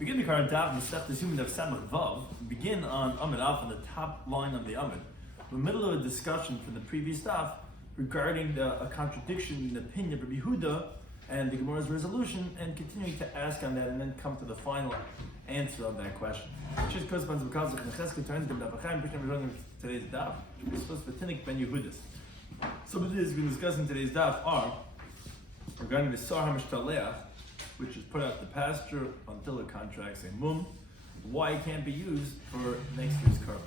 Begin the current Daf Masech Yoma Daf Samach Vav. Begin on Amud Alf on the top line of the Amud. We're in the middle of a discussion from the previous Daf regarding a contradiction in the opinion of Rabbi Yehuda and the Gemara's resolution, and continuing to ask on that, and then come to the final answer of that question. Which corresponds because of today's Daf. Ben Yehudis. Some of the things we're discussing today's Daf are regarding the Sar HaMishtaleach, which is put out to pasture until it contracts a mum, why it can't be used for next year's carbon.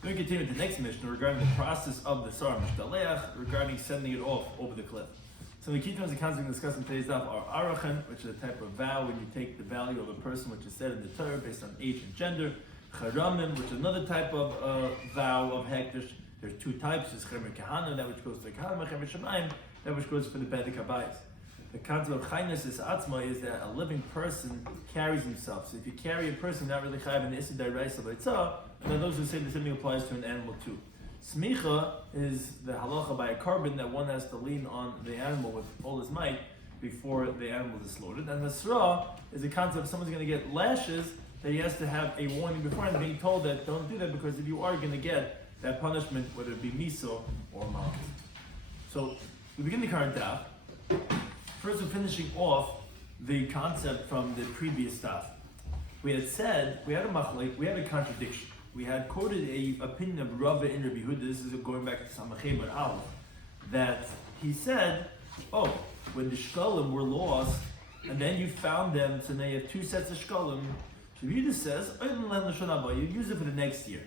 Then we continue with the next mission regarding the process of the Sar HaMishtaleach, regarding sending it off over the cliff. So the key terms and concepts we discuss in today's daf are arachan, which is a type of vow when you take the value of a person, which is said in the Torah based on age and gender. Charamin, which is another type of vow of hektish. There's two types: there's chemer kahana, that which goes to the kahana, chemer shemayim, that which goes for the bedek habayis. The concept of chaynus is atzma is that a living person carries himself. So if you carry a person not really chayav in the issa d'oraisa b'tzah, and then those who say the same thing applies to an animal too. Smicha is the halacha by a carbon that one has to lean on the animal with all his might before the animal is slaughtered. And the sra is the concept of someone's going to get lashes, that he has to have a warning beforehand, being told that don't do that, because if you are going to get that punishment, whether it be miso or malchus. So we begin the current daf. First, we're finishing off the concept from the previous daf. We had said we had a contradiction. We had quoted a opinion of Rava in Rabbi Yehuda. This is going back to Samachem and Aleph, that he said, when the shkalim were lost, and then you found them, so now you have two sets of shkalim. Rabbi Yehuda says, you use it for the next year.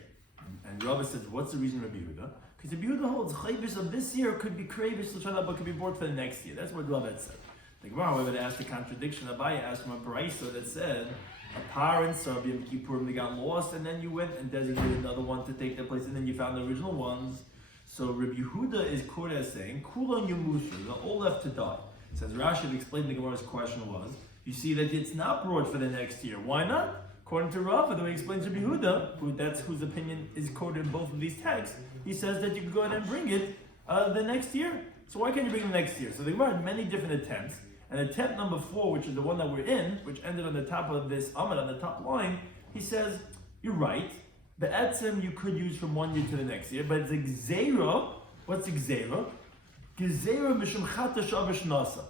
And Rava says, what's the reason, Rabbi Yehuda? Because Rabbi Yehuda holds chayvish of this year could be kravish l'shana haba, could be bought for the next year. That's what Rava had said. The Gemara, however, asked a contradiction. Abaye asked from a brayso that said, a parents or Yom Kippurim, they got lost, and then you went and designated another one to take their place, and then you found the original ones. So Rabbi Yehuda is quoted as saying, Kulon Yamushu, they're all left to die. Says Rashi explained the Gemara's question was, you see that it's not brought for the next year. Why not? According to Rava, the way he explains Rabbi Yehuda, whose opinion is quoted in both of these texts, he says that you can go ahead and bring it the next year. So why can't you bring it the next year? So the Gemara had many different attempts. And attempt number 4, which is the one that we're in, which ended on the top of this Amud, on the top line, he says, you're right. The etzem you could use from one year to the next year, but it's a gzeira. What's a gzeira? Gzeira mishum chatash avash nasa.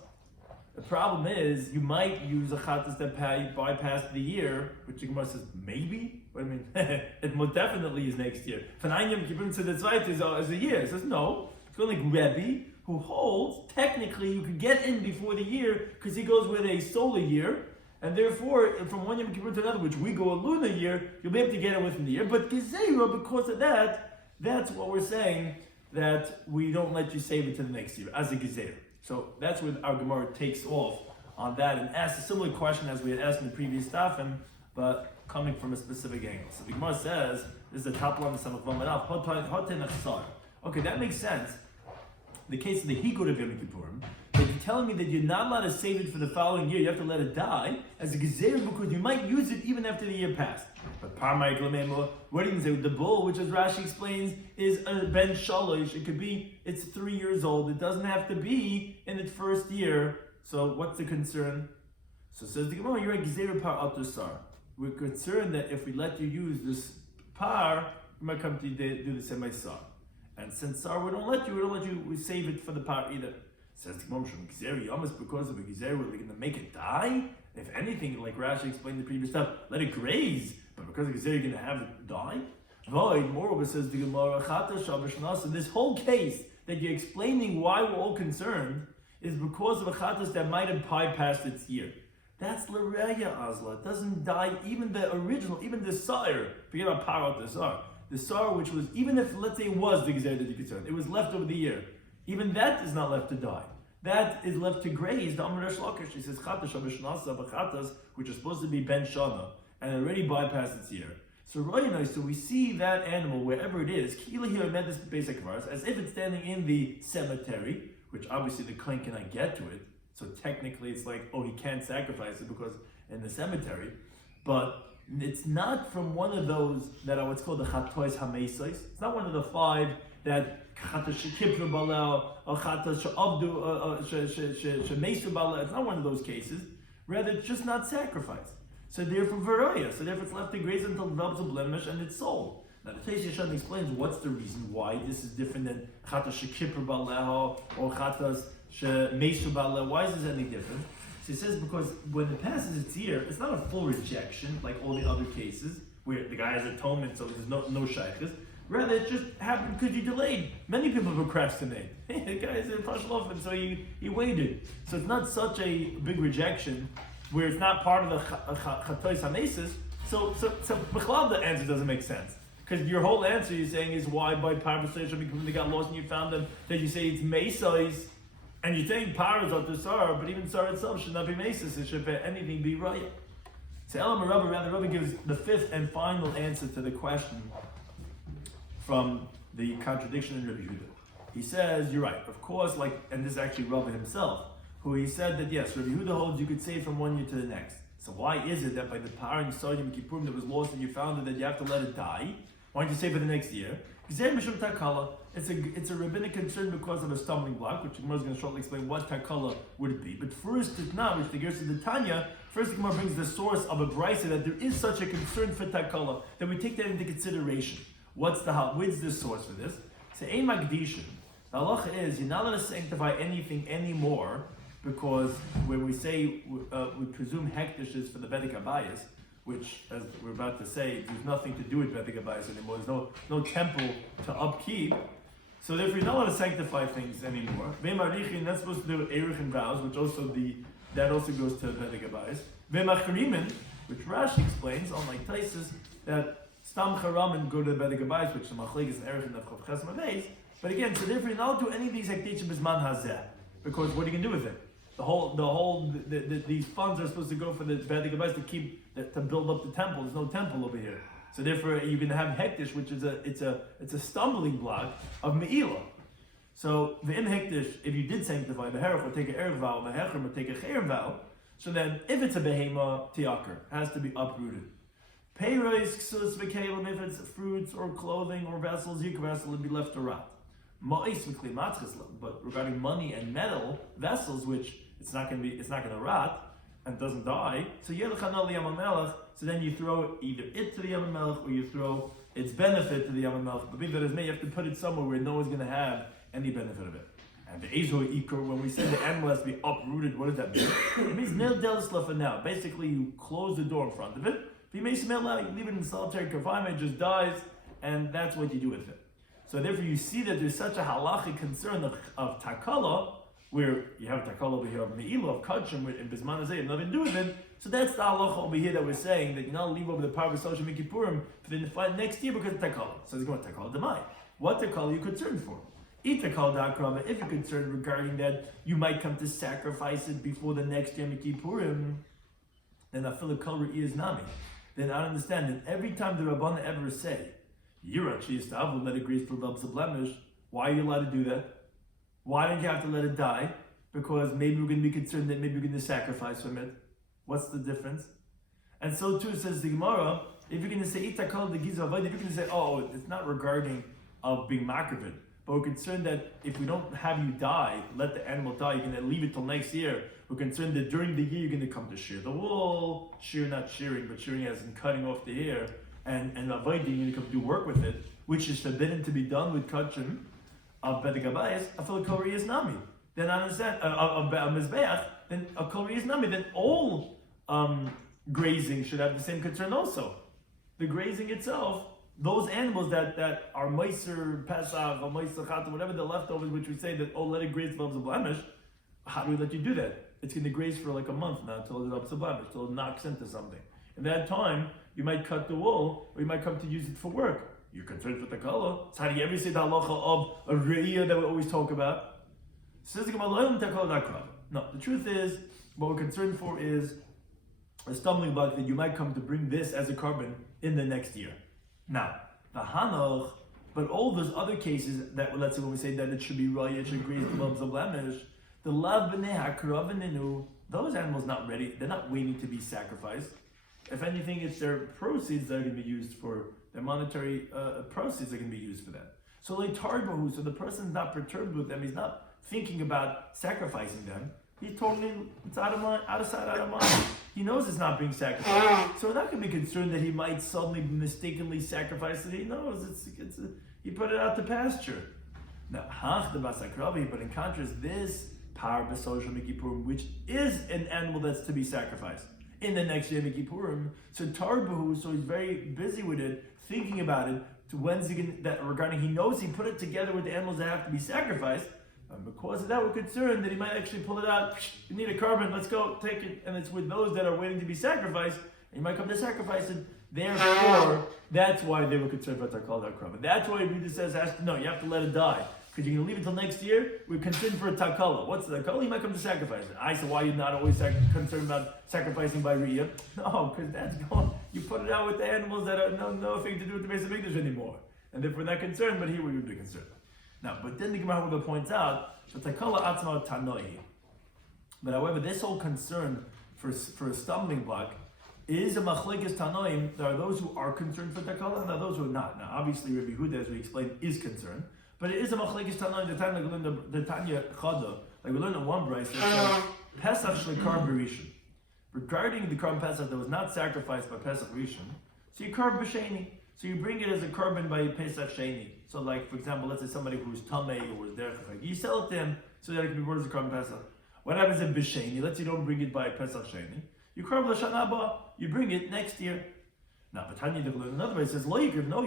The problem is, you might use a chatas that bypassed the year, which the Gemara says, maybe? What I mean, it most definitely is next year. Fanayim Kippur to the Tzvait is a year. It says, no. It's going like Rebbe, who holds, technically, you could get in before the year, because he goes with a solar year, and therefore, from one Yom Kippur to another, which we go a lunar year, you'll be able to get it within the year. But Gezeira, because of that, that's what we're saying, that we don't let you save it to the next year, as a Gezeira. So that's what our Gemara takes off on that, and asks a similar question as we had asked in the previous Dafim, but coming from a specific angle. So the Gemara says, this is the top line of Samach Vav. Okay, that makes sense. The case of the Higud of Yom Kippurim, that you're telling me that you're not allowed to save it for the following year, you have to let it die, as a gezer, because you might use it even after the year passed. But Parmai Glamemo, what do you say? The bull, which as Rashi explains, is a ben shalosh. It could be, it's 3 years old. It doesn't have to be in its first year. So what's the concern? So says the Gemara, you're a gezer par altusar. We're concerned that if we let you use this par, you might come to do the semi-sar. And since Sar, we don't let you we save it for the par either. Says the Gemara, almost because of a Gezer, we're going to make it die? If anything, like Rashi explained the previous stuff, let it graze. But because of Gezer, you're going to have it die? Void, moreover, says the Gemara, this whole case that you're explaining why we're all concerned is because of a Chatas that might have bypassed its year. That's L'Reya Azla. It doesn't die, even the original, even the sire. Forget about Parot the Sar. The Sar, which was, even if, let's say it was the Gezer that you're concerned, it was left over the year. Even that is not left to die. That is left to graze. The Amar Resh Lakish, he says, Chatas Shabashnasa, Bachatas, which is supposed to be Ben Shana, and already bypassed its year. So really nice, so we see that animal, wherever it is, Kila here met this basic verse, as if it's standing in the cemetery, which obviously the Kohen cannot get to it. So technically it's like, he can't sacrifice it because in the cemetery. But it's not from one of those that are what's called the chatois hameisais. It's not one of the 5 that chatas shekipru balel or chatas she'abdu she'meisu balel. It's not one of those cases. Rather, it's just not sacrificed. So therefore, Varaya. So therefore, it's left to graze until it develops a blemish and it's sold. Now, the Teish Yeshan explains what's the reason why this is different than Chatas Shekipper Baleho or Chatas Shemesu Baleho. Why is this any different? So he says because when it passes its ear, it's not a full rejection like all the other cases where the guy has atonement, so there's no shaykhs. Rather, it just happened because you delayed. Many people procrastinate. The guy is in Pashlof, and so he waited. So it's not such a big rejection where it's not part of the Chatois HaMesis. So B'chlal, the answer doesn't make sense. Because your whole answer you're saying is why by Parasation, because they got lost and you found them, that you say it's Mesais, and you're saying Paras are to Sarah, but even Sarah itself should not be Mesais, it should anything be right. So Elam Rabbi, Rabbi gives the fifth and final answer to the question from the contradiction in Rabbi Yehuda. He says, you're right, of course, and this is actually Rabbi himself, who he said that yes, Rabbi Yehuda holds you could say from one year to the next. So why is it that by the Par and Yom Kippurim that was lost and you found it that you have to let it die? Why don't you say for the next year? It's a rabbinic concern because of a stumbling block, which the Gemara is going to shortly explain what takala would it be. But first, it's not, which the Gersa the Tanya, first the Gemara brings the source of a brisa that there is such a concern for takala, that we take that into consideration. Where's the source for this? So Ein Magdishin. The halacha is you're not allowed to sanctify anything anymore because when we say we presume hektish is for the Bedek Abayas, which, as we're about to say, there's nothing to do with Bedek Abayas anymore. There's no temple to upkeep. So therefore, you're not allowed to sanctify things anymore. Ve'marichin, that's supposed to do with Erich and vows, which that also goes to Bedek Abayas. Ve'machrimin, which Rashi explains, unlike Taisus, that Stam Charamin go to the Bedek Abayas, which the Machlegas and Erich and Nefchav Chesem Abayas. But again, so therefore, you're not allowed to do any of these hektichim bisman hazeh, because what are you going to do with it? These funds are supposed to go for the Bedek Abayis to build up the temple. There's no temple over here, so therefore you're going to have hektish, which is a stumbling block of me'ilah. So the im hektish, if you did sanctify the herach or take an erev vow, the hechrim or take a chayim vow, so then if it's a behema tiaker, has to be uprooted. Peiros ksus v'kelim, if it's fruits or clothing or vessels, yik vessel would be left to rot. Ma'is v'kli matchis, but regarding money and metal vessels, which it's not going to rot and doesn't die. So yelachanal Yom Melech. So then you throw either it to the Yom Melech or you throw its benefit to the Yom Melech. But that is me, you have to put it somewhere where no one's going to have any benefit of it. And the Ezo Ikor, when we say the animal has to be uprooted, what does that mean? It means nil del slafa now. Basically, you close the door in front of it. If you may smell out, you leave it in solitary confinement, it just dies, and that's what you do with it. So therefore, you see that there's such a halachic concern of takala, where you have takala over here of me'ilah, of kachim, in bisman hazeh, have nothing to do with it. So that's the halacha over here that we're saying, that you're not leave over the power of social Kippurim for the next year because of takala. So it's going to takala demai. What takala are you concerned for? If you're concerned regarding that you might come to sacrifice it before the next Yom Kippurim, then afilu kol re'iyas nami. Then I understand that every time the Rabbana ever say, Yira Chiyistavu, let it graze for loves of blemish, why are you allowed to do that? Why don't you have to let it die? Because maybe we're going to be concerned that maybe we're going to sacrifice from it. What's the difference? And so too says the Gemara, if you're going to say Itakal the Giza Avoid, if you're going to say, oh, it's not regarding of being makrivid, but we're concerned that if we don't have you die, let the animal die, you're going to leave it till next year. We're concerned that during the year you're going to come to shear the wool, shear not shearing, but shearing as in cutting off the hair, and avoiding, you're going to come do work with it, which is forbidden to be done with kachim of Bedek Abayis, afil kol re'iyas nami. Then I understand, of Mizbeach, then a kol re'iyas nami, then all grazing should have the same concern also. The grazing itself, those animals that are Meiser, Pesach, or Meiser Chat, whatever the leftovers, which we say that, oh, let it graze loves a blemish, how do we let you do that? It's going to graze for like a month now until it ups a blemish, until it knocks into something. In that time, you might cut the wool, or you might come to use it for work. You're concerned for the color. So how do you ever say the halacha of a re'iyah that we always talk about? No, the truth is, what we're concerned for is a stumbling block that you might come to bring this as a carbon in the next year. Now, the hanoch, but all those other cases that, let's say when we say that it should be raya, it should graze the loves of blemish, the lav b'nei hakaravaninu, those animals not ready, they're not waiting to be sacrificed. If anything, it's their proceeds that are going to be used for, their monetary proceeds are going to be used for that. So like tarbahu, so the person's not perturbed with them, he's not thinking about sacrificing them. He's totally, it's out of sight, out of mind. He knows it's not being sacrificed. So we're not going to be concerned that he might suddenly mistakenly sacrifice it. He knows he put it out to pasture. Now, but in contrast, this par b'sol Kippurim, which is an animal that's to be sacrificed in the next Yom Kippurim, so tarbuhu, so he's very busy with it, thinking about it. To when's he regarding? He knows he put it together with the animals that have to be sacrificed. Because of that, we're concerned that he might actually pull it out. You need a carbon, let's go, take it. And it's with those that are waiting to be sacrificed, and you might come to sacrifice it. Therefore, that's why they were concerned about that carbon. That's why Rita says, no, you have to let it die. Because you're going to leave it till next year, we're concerned for a takala. What's the takala? You might come to sacrifice it. I said, why are you not always concerned about sacrificing by Riyah? No, because that's going, you put it out with the animals that are nothing to do with the base of English anymore. And therefore we're not concerned, but here we would be concerned. Now, but then the Gemara points out, takala atzma tanoi. But however, this whole concern for a stumbling block is a machlekes tanoim. There are those who are concerned for takala, and there are those who are not. Now, obviously, Rabbi Huda, as we explained, is concerned. But it is a machlekes tanoim. The Tanya Chada, like we learned in one brayse that says Pesach shleikar b'rishon. Regarding the carbon Pesach that was not sacrificed by Pesach Rishon, so you carve b'sheni. So you bring it as a carbon by Pesach Sheni. So like, for example, let's say somebody who's Tamei or was there, you sell it to him so that it can be brought as a carbon Pesach. What happens in B'Sheni? Let's say you don't bring it by Pesach Sheni. You carve L'Shana Haba, you bring it next year. Now, but Tanya another way, it says, no, you're not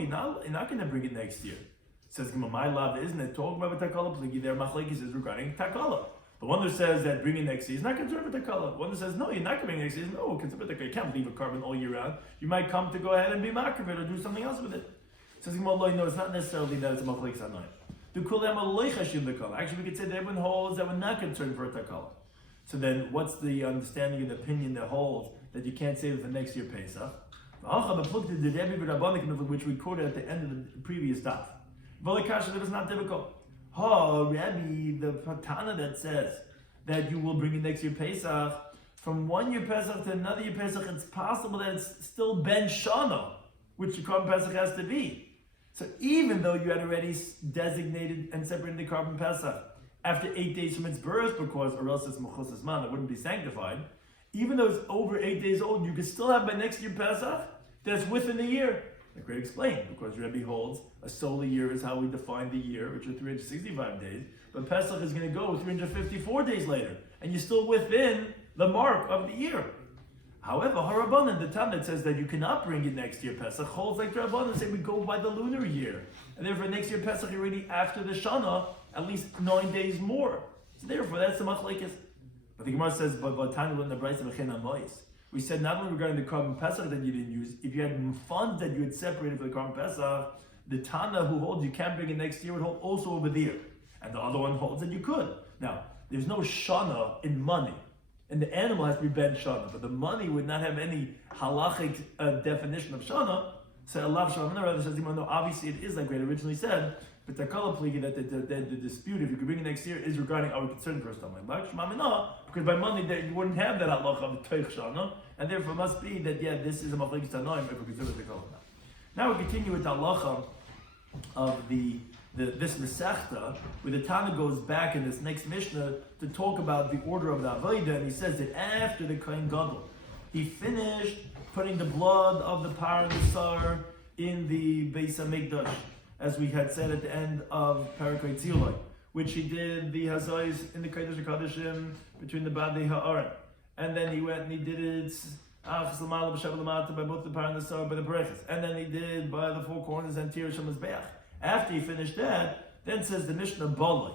going to bring it next year. It says, my love, isn't it? Talk about Takala Pligi, there Machlekes is regarding Takala. The one that says that bringing next year is not concerned with Takala. The one that says, no, you're not going to bring next year is no, concerned with Takala. You can't leave a carbon all year round. You might come to go ahead and be makrivit or do something else with it. It says, no, it's not necessarily that it's a Machlekes Hanoi. Actually, we could say that everyone holds that we're not concerned for a Takala. So then, what's the understanding and opinion that holds that you can't save it for next year Pesach? Which we quoted at the end of the previous daf. That was not difficult. Rabbi, the patana that says that you will bring it next year Pesach, from one year Pesach to another year Pesach, it's possible that it's still Ben Shana, which the carbon Pesach has to be. So even though you had already designated and separated the carbon Pesach after 8 days from its birth, because or else it's Mechusas Man, it wouldn't be sanctified, even though it's over 8 days old, you can still have by next year Pesach that's within the year. Like we explained, because Rebbe holds a solar year is how we define the year, which are 365 days, but Pesach is going to go 354 days later, and you're still within the mark of the year. However, Harabanan, the time that says that you cannot bring it next year Pesach, holds like the Rabbanan say we go by the lunar year, and therefore next year Pesach you're already after the Shana, at least 9 days more. So therefore that's the machlekes. But the Gemara says, but Tanya in the Brayse v'chein amois. We said not only regarding the carbon Pesach that you didn't use, if you had funds that you had separated for the carbon Pesach, the Tana who holds you can't bring it next year would hold also over there. And the other one holds that you could. Now, there's no Shana in money. And the animal has to be Ben Shana, but the money would not have any halachic definition of Shana. So Allah Shalom says, no, obviously it is like we had originally said, but the pligi that the dispute, if you could bring it next year, is regarding our concern for a stumbling block. Because by money you wouldn't have that halacha of Teich Shana, and therefore it must be that this is a machlekes tanoim if we consider the kol. Now we continue with the halacha of this Masechta, where the Tana goes back in this next Mishnah to talk about the order of the Avodah, and he says that after the Kohen Gadol, he finished putting the blood of the par and the sar in the Beis HaMikdash, as we had said at the end of Parakoi Tziloi, which he did the Hazais in the Kodesh HaKodeshim between the Badei Ha'aron. And then he went and he did it by both the par and the sar, by the Berechis. And then he did by the four corners and Tir Shem Mizbeach. After he finished that, then says the Mishnah Boloi.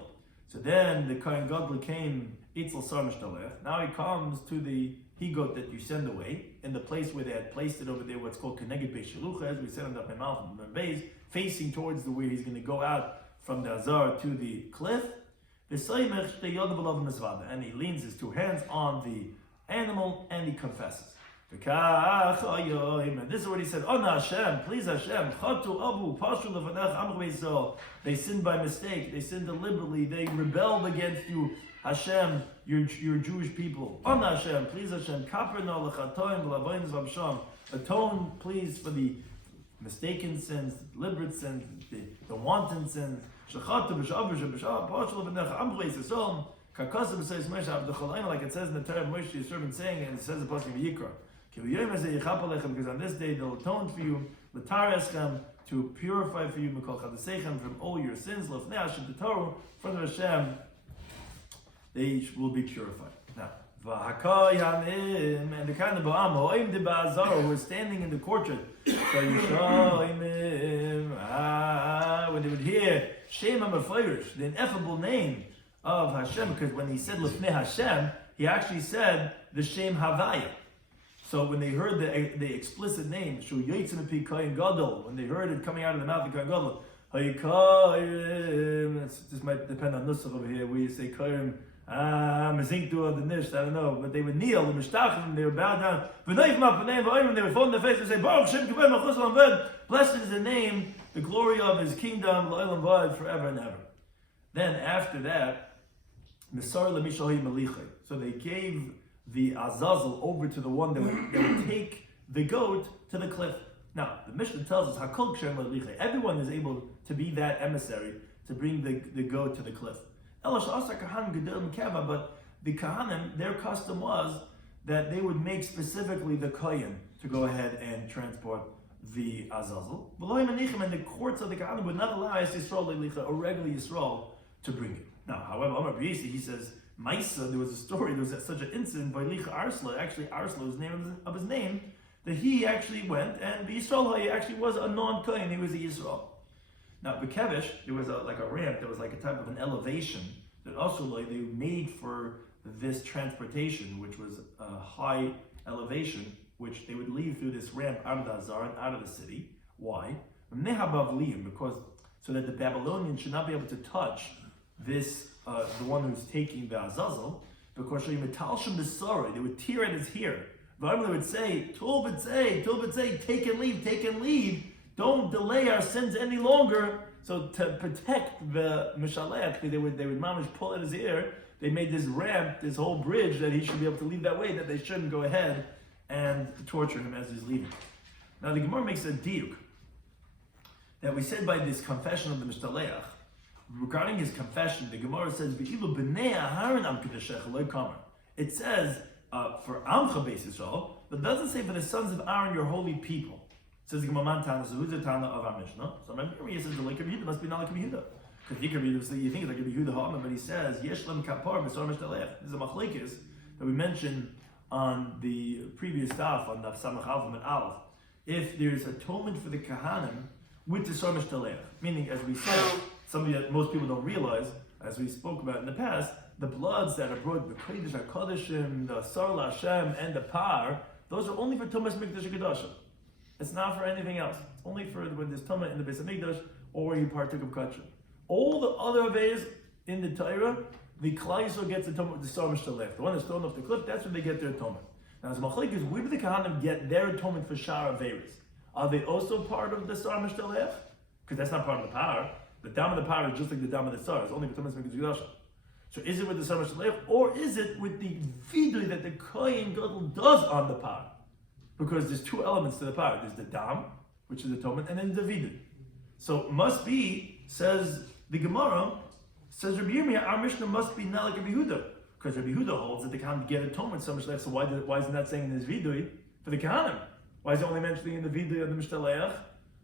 So then the Kohen Gadol came, Itzel Sar Mishtalech. Now he comes to the he-goat that you send away, in the place where they had placed it over there, what's called Keneged Beis Shalucha, as we said on the Peimal from the Beis, facing towards where he's going to go out from the Azar to the cliff. And he leans his two hands on the animal and he confesses. And this is what he said, Ona Hashem, please Hashem, Chatu Abu, Pashu Levanech Amr Beisol. They sinned by mistake, they sinned deliberately, they rebelled against you, Hashem, your Jewish people. Ona Hashem, please Hashem, Kaperna Lechatoim Lavoins Vamsham. Atone, please, for the mistaken sins, deliberate sins, the wanton sins. Shechatu B'Shav B'Shav Pashu Levanech Amr Beisol. Like it says in the Torah of Moshe, your servant saying, and it says in the Pasuk of Yikra, because on this day they'll atone for you, to purify for you from all your sins, from Hashem, they will be purified. Now, and the kind of Ba'am, who was standing in the courtyard, when they would hear Shem HaMefarish, the ineffable name of Hashem, because when he said Lefnei Hashem, he actually said the Shem Havaya. So when they heard the explicit name, Shu Yitzim Pi Kohen Gadol, when they heard it coming out of the mouth of Kohen Gadol, this might depend on Nusach over here, where you say Kohen, Mazinktu or the Nish, I don't know, but they would kneel, the Mishtachim, they would bow down, they would fall on their face and say, Baruch Shem Kibben Machus L'Amved, blessed is the name, the glory of his kingdom, L'Olam V'ad, forever and ever. Then after that, Misar L'Mishahi Malichai. So they gave the Azazel over to the one that would take the goat to the cliff. Now, the Mishnah tells us, Hakol Kshem Malichai. Everyone is able to be that emissary to bring the goat to the cliff. Elash Asa Kahanim Gedolim Keva, but the Kahanim, their custom was that they would make specifically the Kohen to go ahead and transport the Azazel. And the courts of the Kahanim would not allow Yisrael or regular Yisrael to bring it. Now, however, Amar B'Yisi, he says, Maisa, there was a story, there was such an incident by Licha Arsla, actually Arsla was the name of his name, that he actually went, and the Yisrael, he actually was a non-Kohen, he was a Yisrael. Now, Bekevish, there was like a ramp, there was like a type of an elevation that also like they made for this transportation, which was a high elevation, which they would leave through this ramp out of the Azar and out of the city. Why? Because so that the Babylonians should not be able to touch this, the one who's taking the Azazel, because they would tear at his hair. They would say, Tul b'tzei, take and leave, don't delay our sins any longer. So to protect the Mishalech, they would mamish pull at his ear. They made this ramp, this whole bridge that he should be able to leave that way, that they shouldn't go ahead and torture him as he's leaving. Now the Gemara makes a diuk that we said by this confession of the Mishalech. Regarding his confession, the Gemara says, it says for Amcha Beis Yisrael, but it doesn't say for the sons of Aaron, your holy people. It says the Gemara Tana, so who's the Tana of our Mishnah? So remember, he says the Lake of Yehuda must be not like Yehuda. Because you think it's like Yehuda Ha'ama, but he says, Yeshlam Kapar B'sar Mishdalech. This is a machlekes that we mentioned on the previous daf, on Daf Samach Alpha and Aleph. If there's atonement for the Kahanim with the Sar Mishdalech, meaning, as we said, something that most people don't realize, as we spoke about in the past, the bloods that are brought, the Kodesh HaKodeshim, the Sar LaHashem, and the Par, those are only for Tumas Mikdash HaKadoshim. It's not for anything else. It's only for when there's Tumah in the Beis HaMikdash or where you partook of Kachim. All the other ways in the Torah, the Klal Yisrael gets the Tumah, the Sar Mishdalech. The one that's thrown off the cliff, that's where they get their atonement. Now, as Machlek is, where do the Kahanim get their atonement for Shar Averis? Are they also part of the Sar Mishdalech? Because that's not part of the power. The Dam of the power is just like the Dam of the Sar. It's only for Tumas Mikdash HaKadoshim. So is it with the Sar Mishdalech, or is it with the vidui that the Kohen Gadol does on the power? Because there's two elements to the power. There's the Dam, which is atonement, and then the vidui. So must be, says the Gemara, says Rabbi Yirmiyah, our Mishnah must be not like Rabbi Yehuda. Because Rabbi Yehuda holds that they can't get atonement so much less. So why is it not saying in his vidui for the Kahanim? Why is it only mentioning in the vidui of the Mishdalech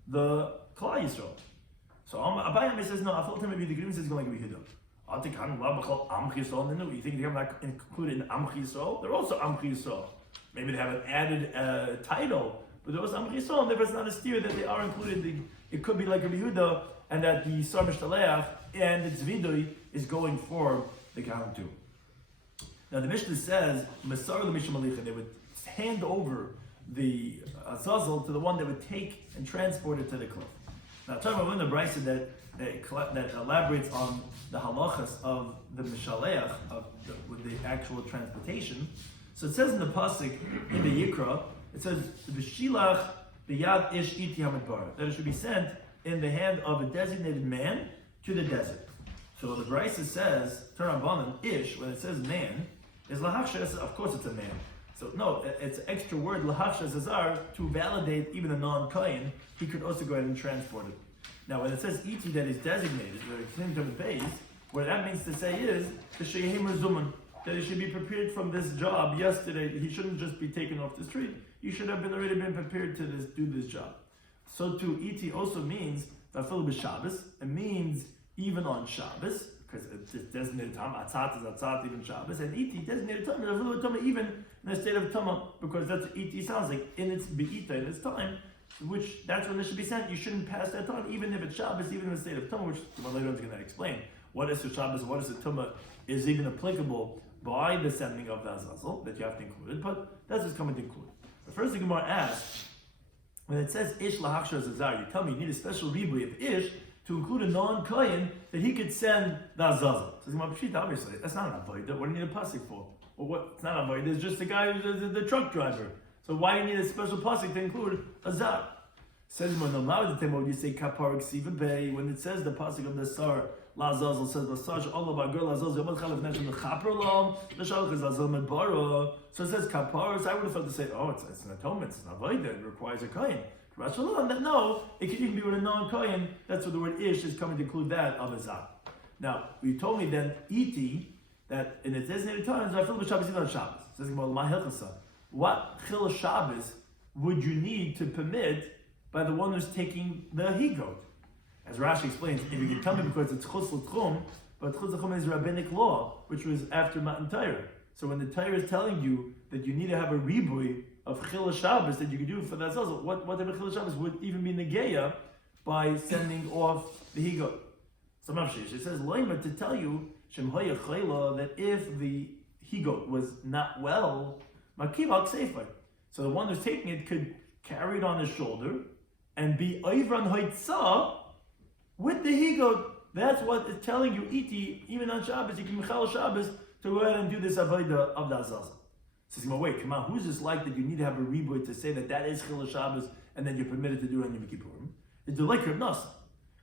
the Klal Yisrael? So Abayam says no. I thought him maybe the Grimm says going like Rabbi Yehuda. You think they have not included in Amch Yisrael? They're also Amch Yisrael. Maybe they have an added title, but there was Amch Yisrael, and there was not a steer that they are included. It could be like Rabbi Yehuda, and that the Sar Mishdalech and its vidui is going for the Kahanim too. Now the Mishnah says, Masar l'Misha Malicha, they would hand over the Azazel to the one that would take and transport it to the cliff. Now talking about the Brisa that elaborates on the halachas of the Mishalech, with the actual transportation. So it says in the pasuk in the Yikra, it says V'shilach b'yad ish iti hamidbar, that it should be sent in the hand of a designated man to the desert. So the Brisa says, Tarabanan, ish, when it says man, is lahachshes, of course it's a man. So no, it's an extra word, lahachshes azar, to validate even a non-kohen, he could also go ahead and transport it. Now when it says iti that is designated, the same term base, What that means to say is the sheyehem rezuman, that he should be prepared from this job yesterday. He shouldn't just be taken off the street. He should have already been prepared to do this job. So too, iti also means vafil b'Shabbos. It means even on Shabbos, because it's designated time. Atzat is atzat even Shabbos, and iti designated time. Vafil b'Tama even in a state of tama, because that's what iti sounds like in its beita in its time, which that's when it should be sent. You shouldn't pass that time, even if it's Shabbos, even in the state of tama, which the later on is going to explain. What is the Shabbos? What is the tama? Is even applicable by the sending of the azazel that you have to include it, but that's what's coming to include. The first thing Gemara asks, when it says ish lahakshar zazar, you tell me you need a special ribui of ish to include a non-kohen that he could send the azazel. So Gemara Pshita, obviously, that's not an avodah. What do you need a pasuk for? Well, what? It's not an avodah. It's just the guy who's the truck driver. So why do you need a special pasuk to include azar? Says when you say kapar ksiva bay, when it says the pasuk of the sar Lazazel says Lasaj all of our girl Lazazel Yoma Daf mentioned the Chaprolom, the Shalach is Lazazel Medbara. So it says Kaparas. I would have thought to say, oh, it's an atonement, it's an avodah, it requires a kohen. No, it can even be with a non-kohen. That's what the word ish is coming to include that of azar. Now, you told me then iti that in its designated times I feel the Shabbos even on Shabbos. Says what chil Shabbos would you need to permit by the one who's taking the he-goat? As Rashi explains, if you can tell me because it's chutz l'tchum, but chutz l'tchum is rabbinic law, which was after Matan Torah. So when the Torah is telling you that you need to have a ribui of chil Shabbos that you can do for that zazel, what type of chil Shabbos would even be negeya by sending off the he-goat? So Mavshish, it says loima to tell you shem hoya chayla that if the he-goat was not well, makivak seifai. So the one who's taking it could carry it on his shoulder and be oivran hoitzah with the he-goat. That's what it's telling you, iti, even on Shabbos, you can mechal Shabbos to go ahead and do this avodah of the azazel. Says, wait, come on, who's this like that you need to have a ribui to say that is chil Shabbos and then you're permitted to do it on Yom Kippurim? It's the like Reb Nosson.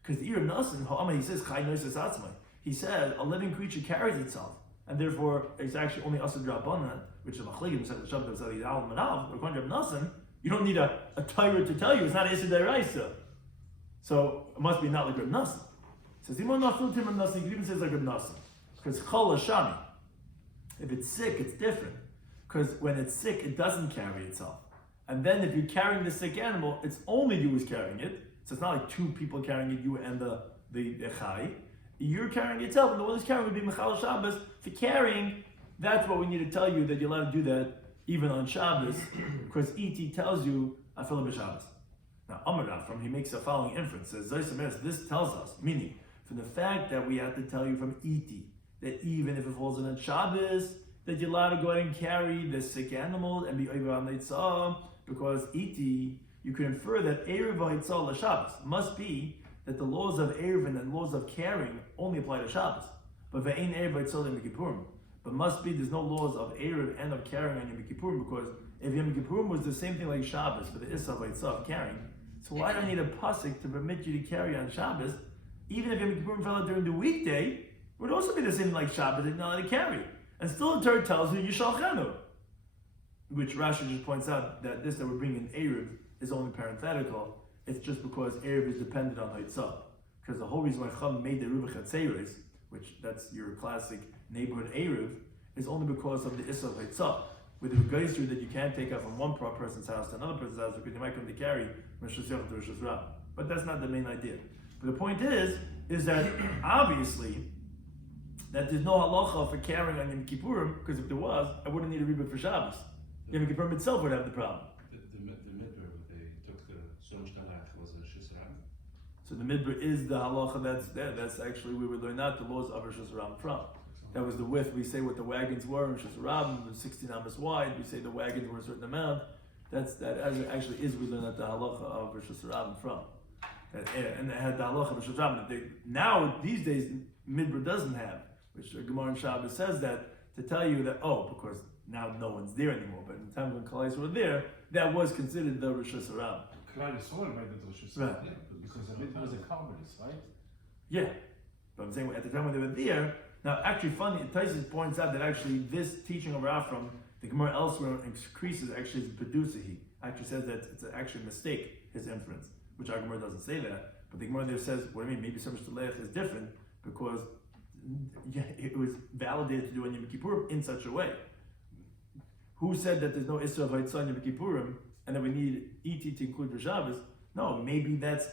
Because the Reb Nosson, he says, chai noises atzmai. He said, a living creature carries itself, and therefore it's actually only asad drabanan, which is machligim, said the Shabbat of Zali Al Manav, according to Reb Nosson, you don't need a Torah to tell you, it's not Issa Deraisa. So it must be not like Reb Nosson. Says, you can even say it's like Reb Nosson. Because chol hashami, if it's sick, it's different. Because when it's sick, it doesn't carry itself. And then if you're carrying the sick animal, it's only you who's carrying it. So it's not like two people carrying it, you and the chai. You're carrying it yourself, and the one who's carrying would be Mechal Shabbos. For carrying, that's what we need to tell you, that you're allowed to do that even on Shabbos, because E.T. tells you, Afilah b'Shabbos. Now, Amar from he makes the following inference, says, this tells us, meaning, from the fact that we have to tell you from E.T., that even if it falls in on Shabbos, that you're allowed to go ahead and carry the sick animal and be over on Eitzah, because E.T., you can infer that Erev Eitzah l'Shabbos must be that the laws of Erev and the laws of carrying only apply to Shabbos. But ve'ein Erev Eitzah Yom Kippurim. But must be there's no laws of Erev and of carrying on Yom Kippurim, because if Yom Kippurim was the same thing like Shabbos, for the Issa of Eitzah of carrying, so why do I need a pasuk to permit you to carry on Shabbos? Even if Yom Kippurim fell out during the weekday, it would also be the same like Shabbos, that you're not allowed to carry. And still the Torah tells you Yishalchenu, which Rashi just points out that this that we're bringing in Erev is only parenthetical. It's just because Erev is dependent on Haitzah. Because the whole reason why Chum made the Erev Chatzeres, which that's your classic neighborhood Erev, is only because of the Issa of Haitzah. With the Geiser that you can't take out from one person's house to another person's house because you might come to carry Rosh Hashanah to Rosh Hashanah. But that's not the main idea. But the point is that obviously that there's no halacha for carrying on Yom Kippurim, because if there was, I wouldn't need a rebbe for Shabbos. Yom Kippurim itself would have the problem. The midbar, they took so much talach was a shisram. So the midbar is the halacha that's there. That's actually where we learn out the laws of Rosh Hashanah from. That was the width. We say what the wagons were in Rosh Hashanah, 16 amas wide. We say the wagons were a certain amount. That actually is we learn out the halacha of Rosh Hashanah from. And they had the halacha of Rosh Hashanah. Now these days midbar doesn't have. Which Gemara and Shabbos says that to tell you that, because now no one's there anymore, but in the time when Kalais were there, that was considered the Rosh Hashanah. Kalais saw it by the Rosh Hashanah, right. Because it was a Calvinist, right? Yeah, but I'm saying at the time when they were there, now actually funny, Taisus points out that actually this teaching of Rav from the Gemara elsewhere increases actually his producer. He actually says that it's actually a mistake, his inference, which our Gemara doesn't say that, but the Gemara there says, what do you mean, maybe some Shtalech is different, because it was validated to do on Yom Kippurim in such a way. Who said that there's no Isra of Haitzah on Yom Kippurim and that we need ET to include for Shabbos? No, maybe that's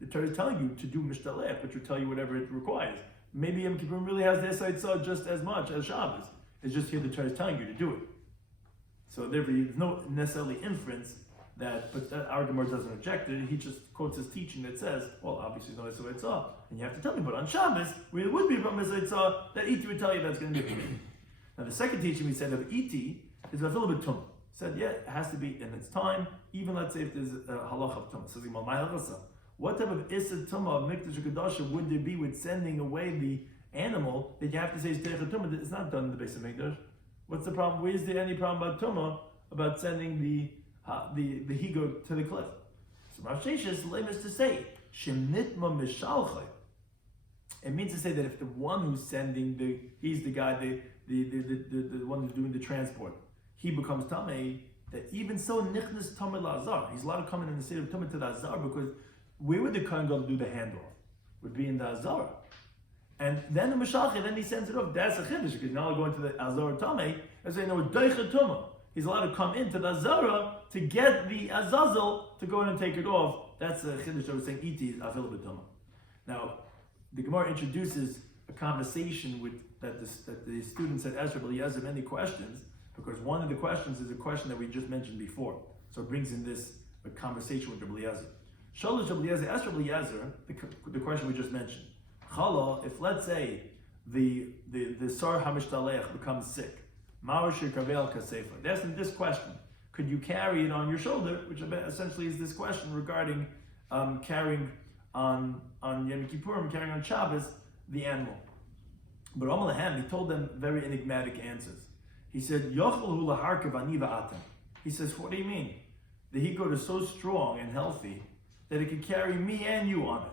the Torah is telling you to do Mishtalech, which will tell you whatever it requires. Maybe Yom Kippurim really has the Isra Haitzah just as much as Shabbos. It's just here the Torah is telling you to do it. So therefore, there's no necessarily inference that, but that our Gemara doesn't reject it. He just quotes his teaching that says, well, obviously no Isra Haitzah, and you have to tell me, but on Shabbos, where it would be from Isra Haitzah, that ET would tell you that's going to be permitted. Now the second teaching we said of ET is a little bit tum. Said, yeah, it has to be in its time, even let's say if there's a halach of tum. Says, what type of Issa Tumah of Mikdash Kedusha would there be with sending away the animal that you have to say is Teich Tumah? It's not done in the base of Mikdash. What's the problem? Where is there any problem about Tumah, about sending the higo to the cliff? So Rav Sheshes limits to say, Shemnitma Mishalchay. It means to say that if the one who's sending he's the guy, the one who's doing the transport, he becomes Tameh, that even so, Nichnas Tameh Lazar, he's allowed to come in the state of Tameh to the Azar, because where would the Kohen go to do the handoff? Would be in the Azar. And then the Meshalchi, then he sends it off. That's a Chiddush, because now we're going to the Azar Tameh, and say, no, Deicha Tumah. He's allowed to come into the Azara to get the Azazel to go in and take it off. That's a Chiddush that was saying, Iti is Afil B'Tumah. Now, the Gemara introduces a conversation that the student said, Ezra, but he has many questions, because one of the questions is a question that we just mentioned before. So it brings in this conversation with Rabbi Eliezer. Shalosh Rabbi Eliezer, ask Rabbi Eliezer the question we just mentioned. Chala, if let's say the Sar HaMishtalech becomes sick, Ma'or Shekavel Kasefa. They asked him this question: could you carry it on your shoulder? Which essentially is this question regarding carrying on Yom Kippurim, carrying on Shabbos, the animal. But Amalahem, he told them very enigmatic answers. He said, Yochel laharkev ani va'atem. He says, what do you mean? The higot is so strong and healthy that it can carry me and you on it.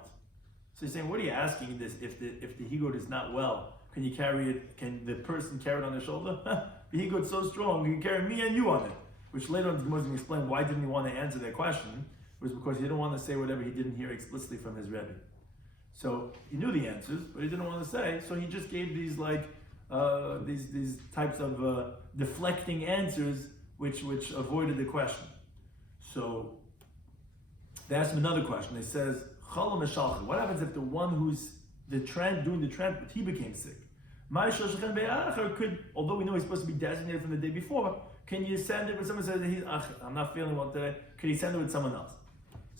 So he's saying, what are you asking this? If the higot is not well, can you carry it? Can the person carry it on their shoulder? The higot is so strong, he can carry me and you on it. Which later on, the Gemara is going to explain why didn't he want to answer that question. It was because he didn't want to say whatever he didn't hear explicitly from his Rebbe. So he knew the answers, but he didn't want to say. So he just gave these these types of deflecting answers, which avoided the question. So they asked him another question. They says, "Chala meshalcha." What happens if the one who's doing the transport, he became sick? Could, although we know he's supposed to be designated from the day before, can you send it with someone who says I'm not feeling well today? Could he send it with someone else?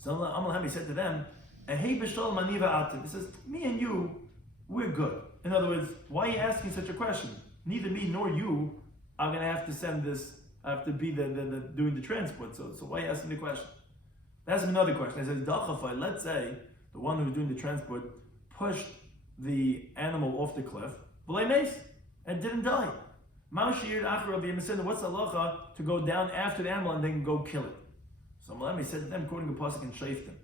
So Amalham said to them, "Hey, b'shalom aniva atim." He says, "Me and you, we're good." In other words, why are you asking such a question? Neither me nor you are going to have to send this. I have to be the doing the transport. So why are you asking the question? That's another question. He says, "Dachafai." Let's say the one who's doing the transport pushed the animal off the cliff, and didn't die. What's the halacha to go down after the animal and then go kill it? So Malami said to them, quoting the pasuk in Shaftim,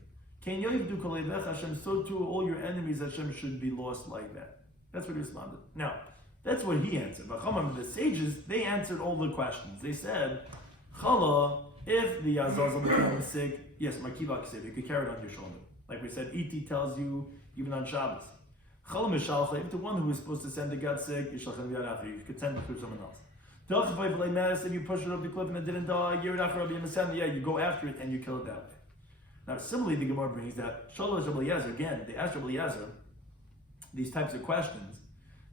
Hashem, so too all your enemies Hashem should be lost like that. That's what he responded. Now, that's what he answered. But the sages, they answered all the questions. They said, Chala, if the Azazel becomes sick, yes, Makivak said, you could carry it on your shoulder. Like we said, E.T. tells you, even on Shabbos. Chala Mishalcha, if the one who was supposed to send the got sick, you could send it through someone else. If you push it up the cliff and it didn't die, you go after it and you kill it that way. Now, similarly, the Gemara brings that Shalosh Rabbi Eliezer, again, they asked Rabbi Eliezer these types of questions,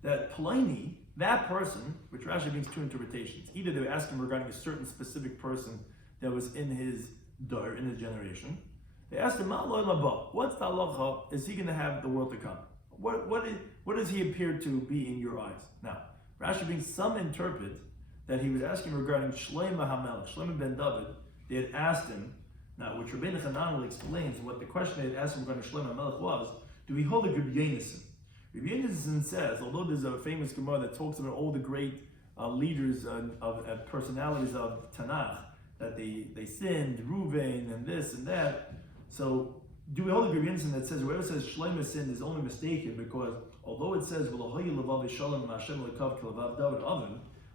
that Pliny, that person, which Rashi brings two interpretations. Either they were asking regarding a certain specific person that was in his dar, in his generation. They asked him, what's the halacha? Is he going to have the world to come? What does he appear to be in your eyes? Now, Rashi brings some interpret that he was asking regarding Shloime HaMelech, Shloime ben David. They had asked him, now which Rabbeinu Chanan explains what the question they had asked him regarding Shloime HaMelech was, do we hold a Rabbi Yonason? Rabbi Yonason says, although there's a famous Gemara that talks about all the great leaders of personalities of Tanakh, that they sinned, Ruvain, and this and that, so do we hold a Rabbi Yonason that says whoever says Shloime sinned is only mistaken because although it says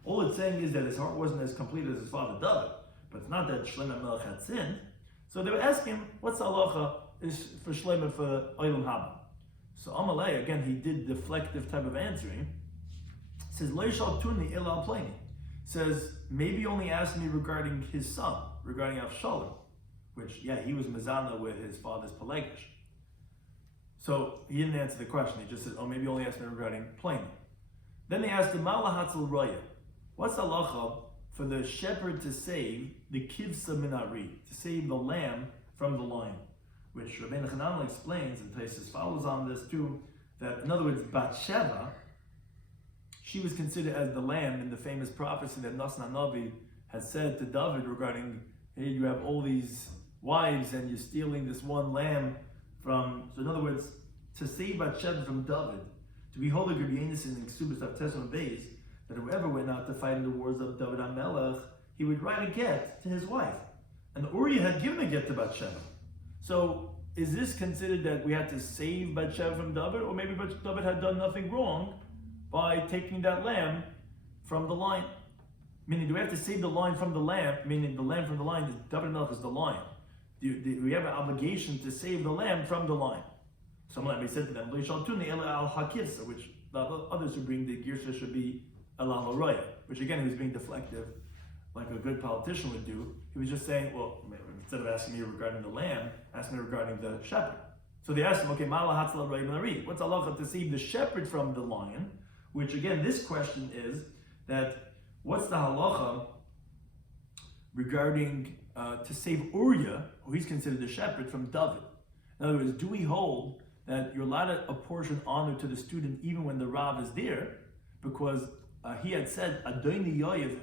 all it's saying is that his heart wasn't as complete as his father David, but it's not that Shloime Melech had sinned. So they were asking him, what's the halacha is for Shloime for Olam Haba? So Amalei, again, he did deflective type of answering. Says, Lo yishal tuni ela al pleni. Says, maybe only asked me regarding his son, regarding Avshalom, which, yeah, he was mezana with his father's Pelegish. So he didn't answer the question. He just said, oh, maybe only asked me regarding pleni. Then they asked him, Ma lahatzal roya. What's the halacha for the shepherd to save the kivsa min ari, to save the lamb from the lion? Which Rabbeinu Chananel explains, and Taisus follows on this too, that in other words, Bathsheba, she was considered as the lamb in the famous prophecy that Nasna Navi has said to David regarding, hey, you have all these wives and you're stealing this one lamb from, so in other words, to save Bathsheba from David, to be holy Rabbi Yonasan in Ksubas Avteson Beis, that whoever went out to fight in the wars of David HaMelech, he would write a get to his wife. And Uriah had given a get to Bathsheba. So, is this considered that we had to save Bathsheba from David, or maybe David had done nothing wrong by taking that lamb from the lion? Meaning, do we have to save the lion from the lamb? Meaning, the lamb from the lion, David HaMelech is the lion. Do we have an obligation to save the lamb from the lion? Someone may said to them, which the others who bring the Girsha should be Elah Loroya, which again he was being deflective, like a good politician would do. He was just saying, well, instead of asking me regarding the lamb, ask me regarding the shepherd. So they asked him, okay, what's halacha to save the shepherd from the lion? Which again, this question is that what's the halacha regarding to save Uriah, who he's considered the shepherd, from David? In other words, do we hold that you're allowed to apportion honor to the student even when the Rav is there? Because he had said, Adoni Yoyev,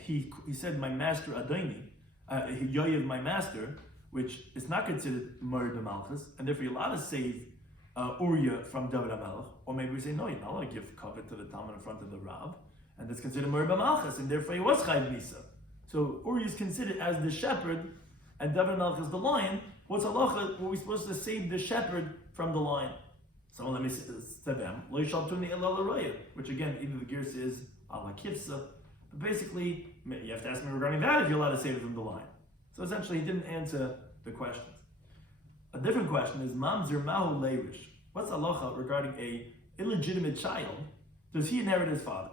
he said, my master Adoni, Yoyev, my master, which is not considered Murder Malchus, and therefore you're allowed to save Uriah from David HaMelech. Or maybe we say, no, you're not allowed to give cover to the Talmud in front of the Rav, and that's considered Murder Malchus, and therefore he was Chayv Misa. So Uriah is considered as the shepherd, and David HaMelech is the lion. What's halacha? Were we supposed to save the shepherd from the lion? Someone let me say to them, Lo yishal tuni ela l'roya, which again, either the gears is ala kivsa, but basically, you have to ask me regarding that if you're allowed to save it from the lion. So essentially, he didn't answer the questions. A different question is, Mamzer mahu leirish. What's halacha regarding a illegitimate child? Does he inherit his father?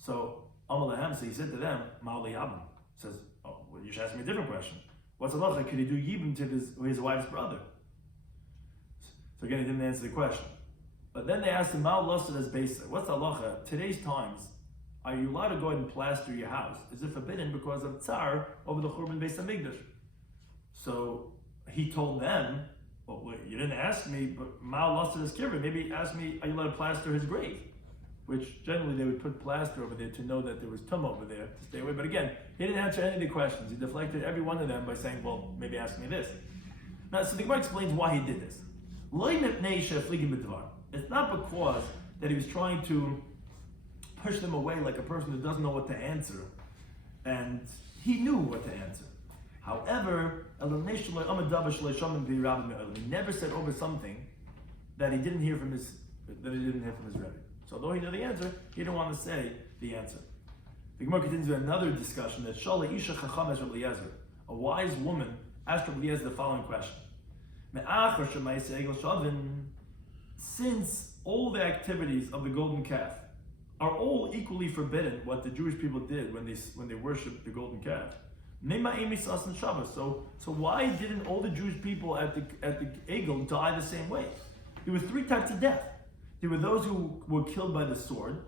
So, Amal Lahem, so he said to them, Ma'u liyabim. Says, oh, well, you should ask me a different question. What's halacha? Could he do yibum to his wife's brother? So again, he didn't answer the question. But then they asked him, Ma'u lusted as basic. What's halacha? Today's times, are you allowed to go ahead and plaster your house? Is it forbidden because of tsar over the Churban Beis HaMikdash? So he told them, well, wait, you didn't ask me, but Ma'u lusted as kibbutz. Maybe ask me, are you allowed to plaster his grave? Which generally they would put plaster over there to know that there was tum over there to stay away. But again, he didn't answer any of the questions. He deflected every one of them by saying, well, maybe ask me this. Now, so the Gemara explains why he did this. It's not because that he was trying to push them away like a person who doesn't know what to answer, and he knew what to answer. However, he never said over something that he didn't hear from his Rebbe. So although he knew the answer, he didn't want to say the answer. The Gemara continues with another discussion that Shala Isha Chacham es Rabbi Eliezer, a wise woman, asked Rabbi Eliezer the following question. Since all the activities of the golden calf are all equally forbidden, what the Jewish people did when they worshipped the golden calf, so why didn't all the Jewish people at the Egel die the same way? There were three types of death. There were those who were killed by the sword.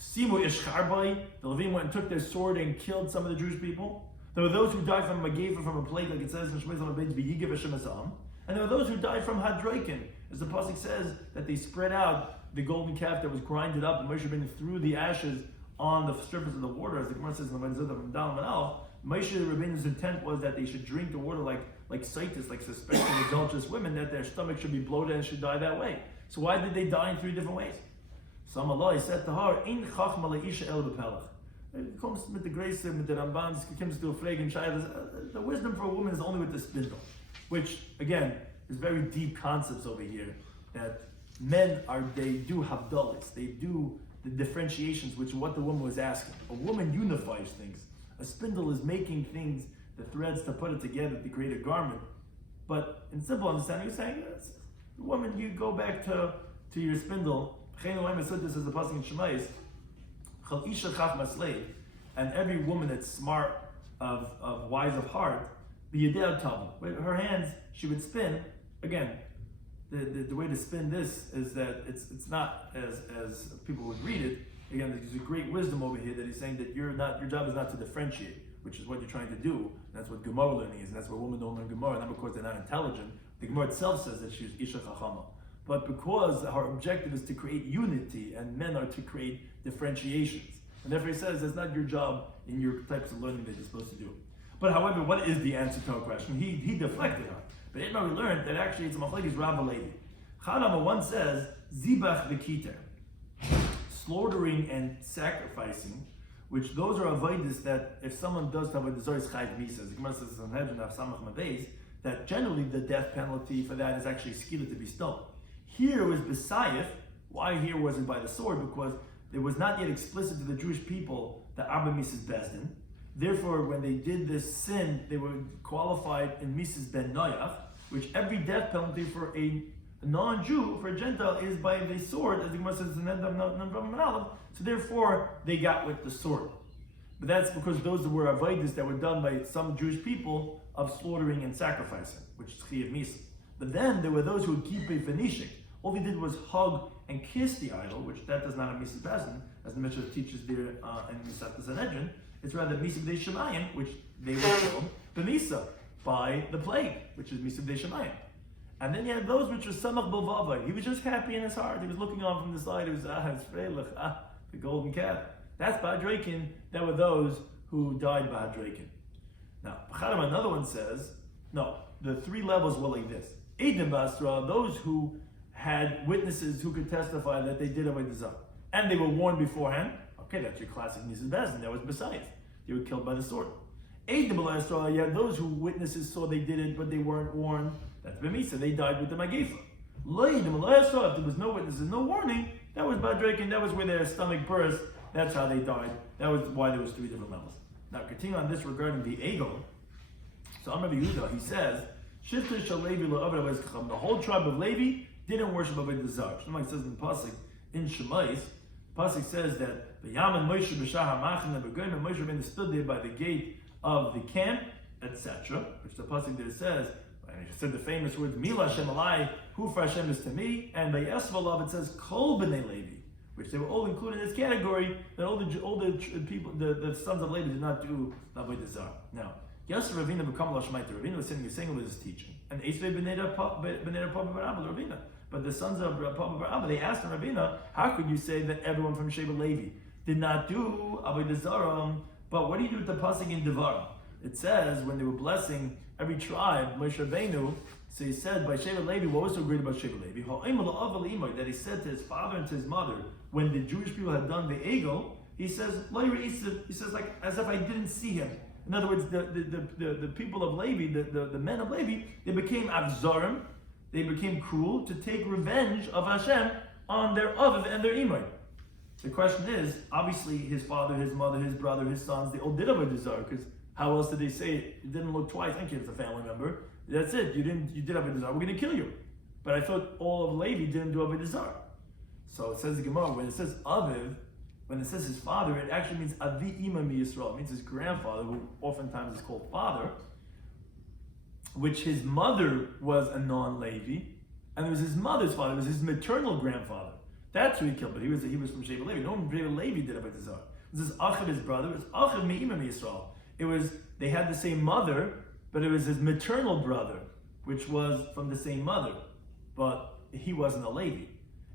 Simu Ishcharbai, the Levim went and took their sword and killed some of the Jewish people. There were those who died from a Mageva, from a plague, like it says in Shemez Amabed, V'yigev Hashem Esam. And there were those who died from Hadroikin, as the Pasuk says that they spread out the golden calf that was grinded up, and Moshe Rabbeinu threw the ashes on the surface of the water, as the Gemara says in the Mitzvah from Dalam and Alf. Moshe Rabbeinu's intent was that they should drink the water like Saitis, like suspected adulterous women, that their stomach should be bloated and should die that way. So why did they die in three different ways? So Allah said to her, "In chachma leisha el bepelach." It comes with the grace with the Rambams, comes to a fragrant child. The wisdom for a woman is only with the spindle, which again is very deep concepts over here. That men they do have dullets, they do the differentiations, which is what the woman was asking. A woman unifies things. A spindle is making things, the threads to put it together to create a garment. But in simple understanding, you're saying The woman, you go back to your spindle. This is the pasuk in Shemais. Chal isha chachma slave, and every woman that's smart, of wise of heart, b'yedei tavu. With her hands, she would spin. Again, the way to spin this is that it's not as people would read it. Again, there's a great wisdom over here that he's saying that your job is not to differentiate, which is what you're trying to do. That's what Gemara learning is, and that's why women don't learn Gemara, not because they're not intelligent. The Gemara itself says that she's isha chachama, but because her objective is to create unity, and men are to create differentiations. And therefore he says that's not your job in your types of learning that you're supposed to do. But however, what is the answer to her question? He deflected her. But Ibn we learned that actually it's a machlekes Rabbi Levi. Chadama one says, zibach v'kiter, slaughtering and sacrificing, which those are avodas that if someone does have a desire chayv misa, the Gemara says in Hedron of Samach Mabeis, that generally the death penalty for that is actually skila to be stoned. Here it was besayif. Why here was it by the sword? Because it was not yet explicit to the Jewish people that Abba Mises Bezdin. Therefore, when they did this sin, they were qualified in Mises Ben Noyach, which every death penalty for a non-Jew, for a Gentile, is by the sword, as the Gemara says in the so therefore, they got with the sword. But that's because those were avodas that were done by some Jewish people of slaughtering and sacrificing, which is Chiyav Misa. But then there were those who would keep a Phoenician. All they did was hug and kiss the idol, which that does not have Misa Bezin, as the Mishnah teaches there in Mesech Sanhedrin. It's rather Misa B'dei Shemayim, which they were killed, the Misa, by the plague, which is Misa B'dei Shemayim. And then you had those which were Samach B'Vavai. He was just happy in his heart. He was looking on from the side. He was, it's Freilach, the golden calf. That's Ba'adrakin. That were those who died Ba'adrakin. Now, B'charam, another one says, no, the three levels were like this. Eidim Basra, those who had witnesses who could testify that they did Avodah Zarah, and they were warned beforehand. Okay, that's your classic Misa Bezin. That was B'sayif. They were killed by the sword. Eidim Basra, you had those who witnesses saw they did it, but they weren't warned. That's B'misa. They died with the Magefa. Leidim Basra, if there was no witnesses, no warning, that was Ba'adrakin. That was where their stomach burst. That's how they died. That was why there was three different levels. Now, continuing on this regarding the Egel, so Amar Yehuda, he says, Shifter shall Levi lo the whole tribe of Levi didn't worship Avodah Zarah. Shlomo says in the pasuk in Shemais, the pasuk says that the Yaman Moshe b'shah hamachin begoyim, and Moshe Rabbeinu stood there by the gate of the camp, etc. Which the pasuk there says, and he said the famous words Mila Hashem alai, who for Hashem is to me, and by Yesvalav it says Kol b'nei Levi, which they were all included in this category. That all the people, the sons of Levi did not do Avodah Zarah. Now, Yasser Ravina become Lashmaita. Ravina was saying with his teaching, and Esvei B'nei Papa Barabba Ravina. But the sons of Papa Barabba, they asked him, Ravina, how could you say that everyone from Sheba Levi did not do Avodah Zarah? But what do you do with the pasuk in Devarim? It says when they were blessing every tribe, Moshe Rabbeinu, so he said by Sheba Levi, what was so great about Sheba Levi? That he said to his father and to his mother, when the Jewish people had done the Egel, he says, he says like as if I didn't see him. In other words, the people of Levi, the men of Levi, they became avzarim, they became cruel to take revenge of Hashem on their Aviv and their Imay. The question is, obviously his father, his mother, his brother, his sons, they all did Avodah Zarah, because how else did they say it? It didn't look twice. Thank you, it's a family member. That's it. You did Avodah Zarah. We're going to kill you. But I thought all of Levi didn't do Avodah Zarah. So it says the Gemara, when it says Aviv, when it says his father, it actually means Avi Ima Mi Yisrael. It means his grandfather, who oftentimes is called father, which his mother was a non-Levi, and it was his mother's father, it was his maternal grandfather. That's who he killed, but he was from Sheba Levi. No one from Sheba Levi did Avodah Zarah. This is Achav, his brother. It was Achav Mi Ima Mi Yisrael. It was, they had the same mother, but it was his maternal brother, which was from the same mother, but he wasn't a Levi.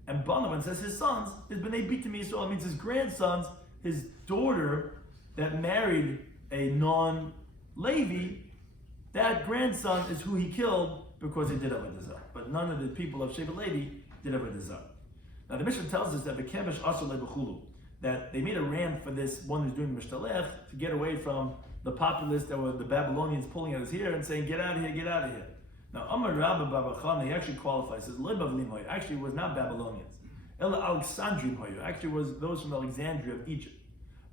And Banavan says his sons, his B'nai Bitim Yisrael, means his grandsons, his daughter that married a non-Levi, that grandson is who he killed because he did Avodah Zarah. But none of the people of Sheba Levi did Avodah Zarah. Now the Mishnah tells us that V'kevesh Asur Le'Bechulu, that they made a ramp for this one who's doing the Mishtalech to get away from the populace that were the Babylonians pulling at his hair and saying, get out of here, get out of here. Now, Amar Rabba Babachan, he actually qualifies, says, Libav Limoy, actually was not Babylonians. Ela Alexandrim Hoyu, actually was those from Alexandria of Egypt.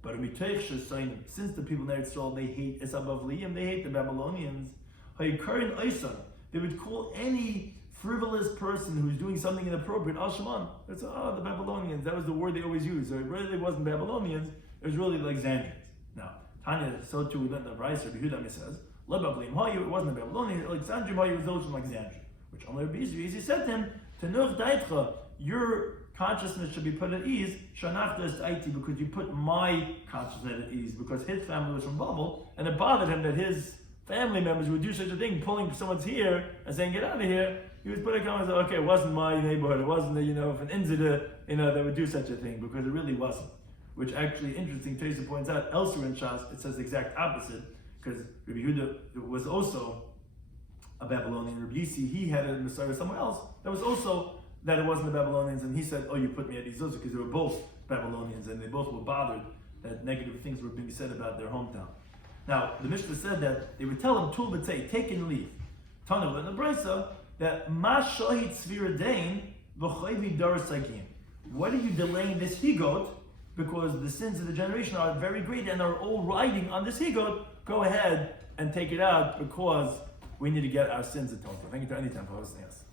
But since the people in Israel, they hate Esabavliim, they hate the Babylonians, they would call any frivolous person who's doing something inappropriate, Al Shaman. It's the Babylonians. That was the word they always used. So it really wasn't Babylonians. It was really the Alexandrians. Now, Tanya, so too we learned the Rice, Rabbi Yehuda says, it wasn't the Babylonians. Alexandria was those from Alexandria. Which he said to him, Tenuch Daitcha, your consciousness should be put at ease, because you put my consciousness at ease, because his family was from Babel, and it bothered him that his family members would do such a thing, pulling someone's hair and saying, get out of here. He was putting on and said, okay, it wasn't my neighborhood, it wasn't if an inzida, that would do such a thing, because it really wasn't. Which actually, interesting, Teresa points out, elsewhere in Shas, it says the exact opposite, because Rabbi Yehuda was also a Babylonian. Rabbi Yisi, he had a Messiah somewhere else, that was also that it wasn't the Babylonians, and he said, you put me at ease also, because they were both Babylonians, and they both were bothered that negative things were being said about their hometown. Now, the Mishnah said that they would tell him, Tul b'tzei, take and leave. Tana in the Brisa, that ma shahid svira dain v'chayvi daras sagim. What are you delaying this higot? Because the sins of the generation are very great and are all riding on this higot. Go ahead and take it out, because we need to get our sins atoned for. Thank you to any time for hosting us.